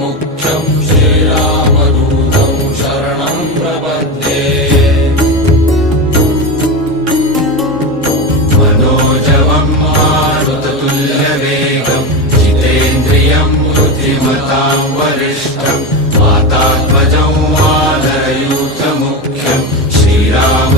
मुख्यं श्रीरामदूतं शरणं प्रपद्ये। मनोजवं मारुततुल्यवेगं जितेन्द्रियं बुद्धिमतां वरिष्ठं वातात्मजं वानरयूथमुख्यं श्रीराम